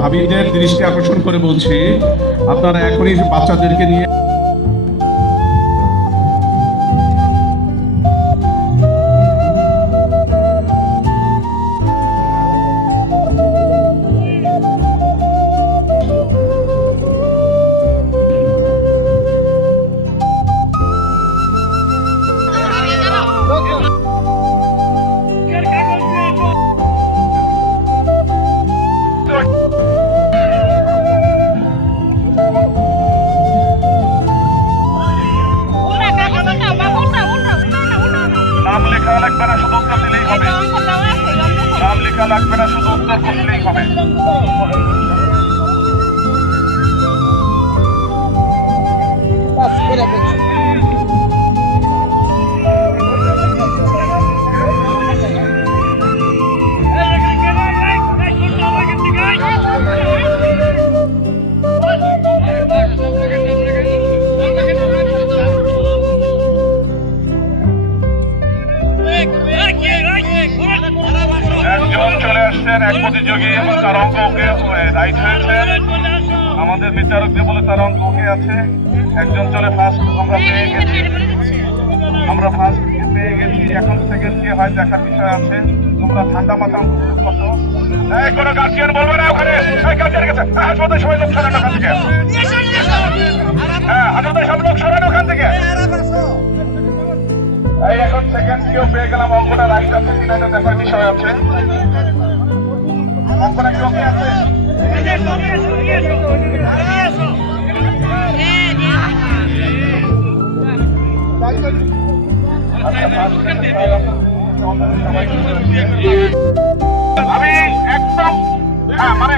ভাবিদের দৃষ্টি আকর্ষণ করে বলছি, আপনারা এখনই বাচ্চাদেরকে নিয়ে নাম লেখা লাগবে না, শুধু উত্তর দিলেই হবে। নাম লেখা লাগবে না, শুধু উত্তর করলেই হবে। একজন চলে আসছেন, এক প্রতিযোগী, তার অঙ্ক ওকে রাইট হয়েছে। আমাদের বিচারকদের বলে তার অঙ্ক ওকে আছে। একজন চলে ফার্স্ট, আমরা পেয়ে গেছি। এখন সেকেন্ড কে হয় দেখার বিষয় আছে। তোমরা ঠান্ডা মাথা কত কোনো গার্জিয়ান বলবে না ওখানে। গার্জিয়ান গেছে, সবাই লোক সরানো ওখান থেকে। সব লোক সরানো ওখান থেকে। এই এখন সেকেন্ড কেউ পেয়ে গেলাম, অঙ্কটা রাইট আছে কিনা এটা দেখার বিষয় আছে। অঙ্কটা কি ওকে আছে? আমি একদম মানে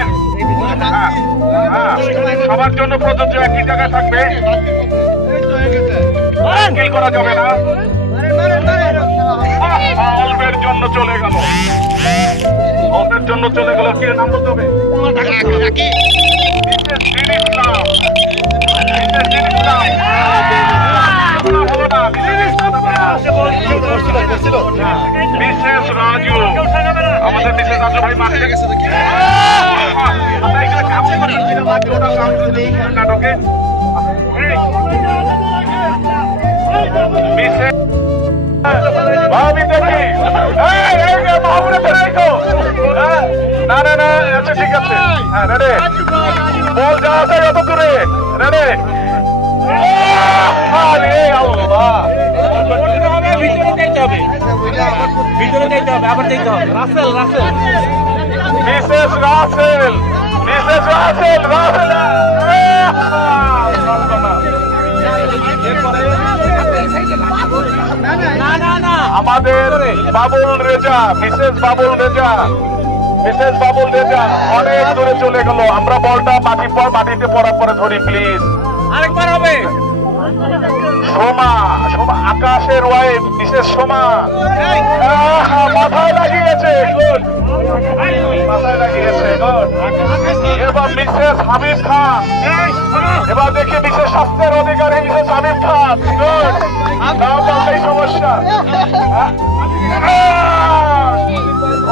সবার জন্য প্রযোজ্য একই জায়গায় থাকবে, করা যাবে না। অল্পের জন্য চলে গেল, অল্পের জন্য চলে গেল। কি নাম বলতে হবে? মিসেস রাজু, আমাদের মিসেস রাজু ভাই মাঠে গেছে নাকি? নাটকে ভাবি দেখি না না না, আচ্ছা ঠিক আছে, হ্যাঁ রেডি, বল যা আছে যত দূরে রেডি। ভিতরে যাইতে হবে, আবার যাইতে হবে। রাসেল মিসেস রাসেল, আমাদের বাবুল রেজা, মিসেস বাবুল রেজা অনেক দূরে চলে গেল। আমরা বলটা মাটিতে পড়ার পরে ধরি প্লিজ। আরেকবার হবে। সোমা, আকাশের ওয়াইফ মিসেস সোমা মাথায় লাগিয়েছে, এবার মিসেস হাবিব খান, এবার দেখি বিশেষ স্বাস্থ্যের অধিকারী মিসেস হাবিব খান। এই সমস্যা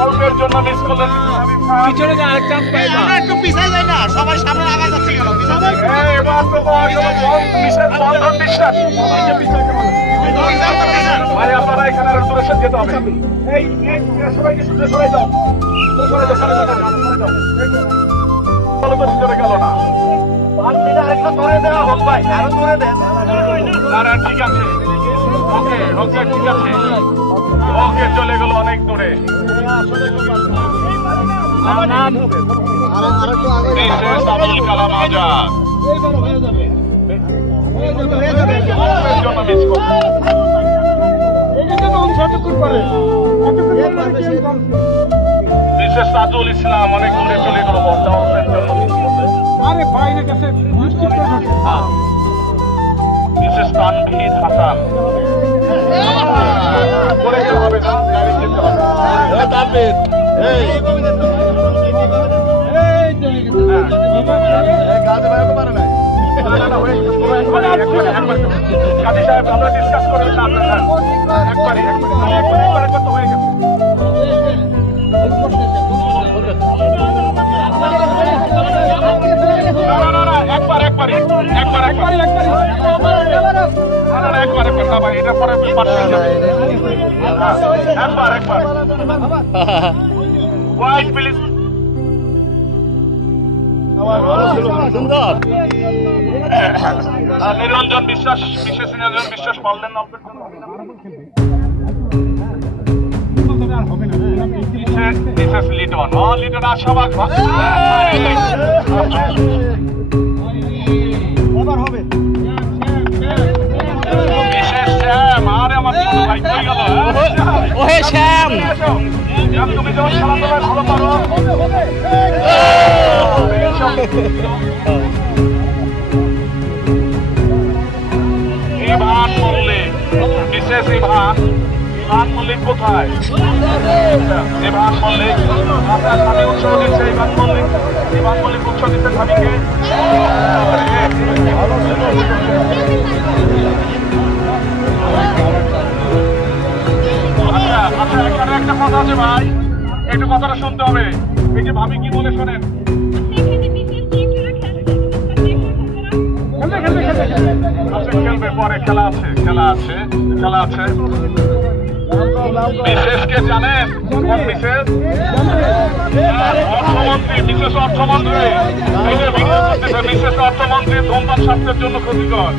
অল্পের জন্য মিস করলেন। পিছনে যা আরেক চান্স পাইবা। একটু পিছাই যায় না, সবাই সামনে আগা যাচ্ছে কেন? এবার তো বিশেষ বন্ধন বিশ্বাস ভাই, আপনারা এখানে আরো দূরে যেতে হবে। এই সবাইকে শুনে সরে যাও, ভিতরে গেল না। আরেকটা ধরে দেওয়া হোক ভাই, আরো ধরে দেন। ঠিক আছে। ওকে ওকে ঠিক আছে ওকে চলে গেল অনেক দূরে বিশেষ আবুল কালাম আজাদ জন্য মিস করছে বিশেষ তাজুল ইসলাম অনেক দূরে চলে গেল বর্তমানের জন্য মিস করছে বিশেষ তানভীর হাসান করে যেতে হবে না গাড়ি যেতে হবে কাজী সাহেব আমরা ডিসকাস করে একবারই করতে হয়ে গেছে একবারই এটা পরে একবার ওয়াইট প্লিজ নিরঞ্জন বিশ্বাস বিশেষ নিরঞ্জন বিশ্বাস বললেন বিশেষ লিটন লিটন আশাবাগ বিশেষ শ্যাম আরে আমার ভাই কই গেল ওহে শ্যাম তুমি যখন খেলাধুলায় ভালো পারো ইভান মল্লিক বিশেষ ইভান মল্লিক কোথায় ইভান মল্লিক আপনার স্বামী উৎসব দিচ্ছে ইভান মল্লিক উৎসব দিচ্ছে স্বামীকে আচ্ছা এখানে একটা কথা আছে ভাই একটু কথাটা শুনতে হবে এই যে ভাবি কি বলে শোনেন খেলবে পরে খেলা আছে বিশেষকে জানেন কোন বিশেষ অর্থমন্ত্রী বিশেষ অর্থমন্ত্রী এই যে ভিডিও করতেছে বিশেষ অর্থমন্ত্রী ধূমপান স্বাস্থ্যের জন্য ক্ষতিকর